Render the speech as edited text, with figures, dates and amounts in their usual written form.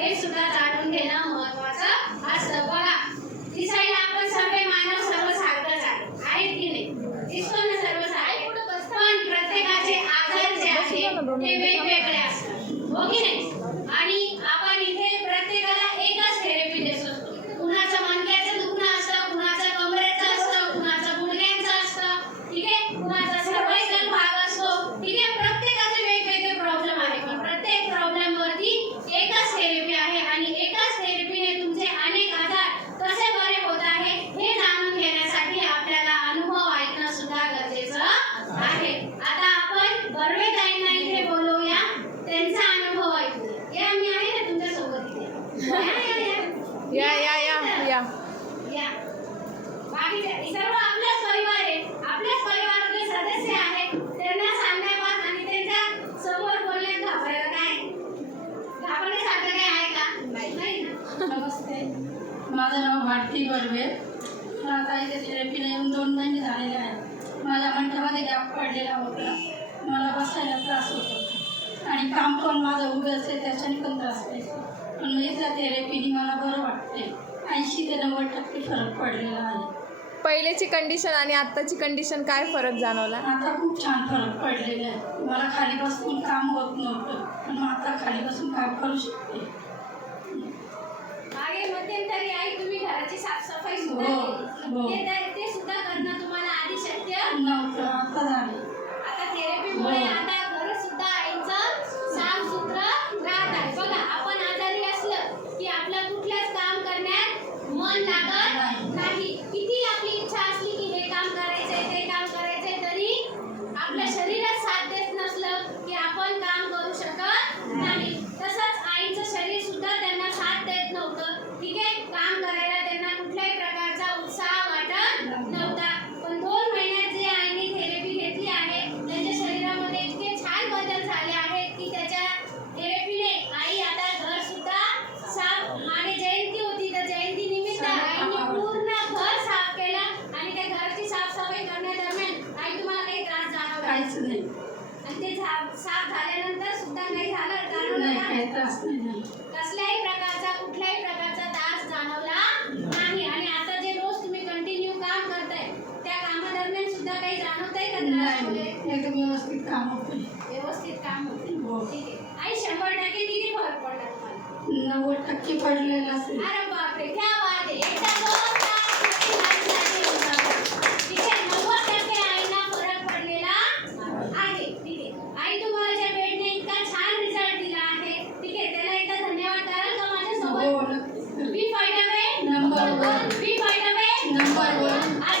हे सुद्धा जाणून घेणं महत्त्वाचं असतं. बघा दिसायला आपण सर्व मानव सर्वसारखेच आहेत की नाही, दिसतो ना सर्वसारखे, पण प्रत्येकाचे आजार जे आहेत ते वेगवेगळे असतात, हो की नाही. आणि आपण इथे प्रत्येकाला एकच थेरपी देत असतो. कुणाचं मणक्याचं दुखणं असतं, कुणाचं कमरेचं असतं, कुणाचं गुडघ्यांचं असतं, ठीक आहे, कुणाचा सर्वाइकल भाग असतो, ठीक आहे. प्रत्येकाचे वेगवेगळे प्रॉब्लेम आहे, पण प्रत्येक प्रॉब्लेम वरती एकच थेरपी आहे आणि एकाच थेरपीने तुमचे अनेक आजार कसे बरे होत आहे हे जाणून घेण्यासाठी आपल्याला अनुभव ऐकणं सुद्धा गरजेचं आहे. आता आपण बर्वेताईंना इथे बोलवूया, त्यांचा अनुभव ऐकूया. या मी आहे ना तुमच्या सोबत इथे. या बाकी सर्व आपलाच परिवार आहे, आपल्याच परिवारातले सदस्य आहेत. त्यांना सांगण्यावर आणि त्यांच्या समोर बोलण्यात घाबरायला काय, घाबरण्यासारखं काय आहे का? नाही ना. नमस्ते, माझं नाव भारती बर्वे. मला आता इथे थेरपीला येऊन 2 महिने झालेले आहेत. माझ्या मणक्यामध्ये गॅप पडलेला होता, मला बसायला त्रास होत होता आणि काम पण माझं उभं असेल त्याच्याने पण त्रास व्हायचा. पण मग इथल्या थेरपीने मला बरं वाटते. 80 ते 90% फरक पडलेला आहे. पहिलेची कंडिशन आणि आत्ताची कंडिशन काय फरक जाणवला? आता खूप छान फरक पडलेला आहे. मला खाली बसून काम होत नव्हतं, पण आता खाली बसून काम करू शकते. मागे मध्यंतरी आई तुम्ही घराची साफसफाई सुद्धा केली, ते सुद्धा करणं तुम्हाला आधी शक्य नव्हतं, आता झालं. आता थेरपीमुळे आता घर सुद्धा आईचं साफसुथरं राहत आहे. बघा आपण आजारी असलं की आपलं कुठल्याच काम करण्यात मन लागत नाही. किती आपली इच्छा असली की हे काम करायचंय ते काम करायचंय, तरी आपल्या शरीरात साथ देत नसलं की आपण काम करू शकत नाही. तसंच आईचं शरीर सुद्धा त्यांना साथ देत नव्हतं, ठीक आहे. काम करायला त्यांना कुठल्याही प्रकारचा उत्साह वाटत नव्हता. पण 2 महिन्यात जे आईने थेरपी घेतली आहे त्यांच्या शरीरामध्ये इतके छान बदल झाले आहेत की त्याच्या थेरपीने आई आता घर सुद्धा साफ, मागे जयंती होती तर जयंती निमित्त आईने पूर्ण घर साफ केलं आणि त्या घराची साफसफाई करण्यादरम्यान आई तुम्हाला काही त्रास जाणवला काहीच नाही. आणि ते साफ झाल्यानंतर सुद्धा काही झालं जाणवलं नाही, का? काही त्रास नाही झाला. कसल्याही प्रकारचा कुठल्याही प्रकारचा त्रास जाणवला नाही. आणि आता जे रोज तुम्ही कंटिन्यू काम करताय त्या कामादरम्यान सुद्धा काही जाणवतंय का त्रास वगैरे? नाही, एकदम व्यवस्थित काम होते. व्यवस्थित काम होते, हो. ठीक आहे. आई 100% किती फरक पडला तुम्हाला? 90% पडलेला असेल. अरे बापरे, क्या बात आहे. एकदा 2 तास नक्की लाईफसाठी होऊन जातं. ठीक आहे, 90% आईला फरक पडलेला आहे, ठीक आहे. आई तुम्हाला ज्या बेडने इतका छान रिझल्ट दिला आहे, ठीक आहे, त्याला एकदा धन्यवाद कराल का माझ्यासोबत? हो, नक्कीच. बी फाईट अवे नंबर 1. बी फाईट अवे नंबर 1.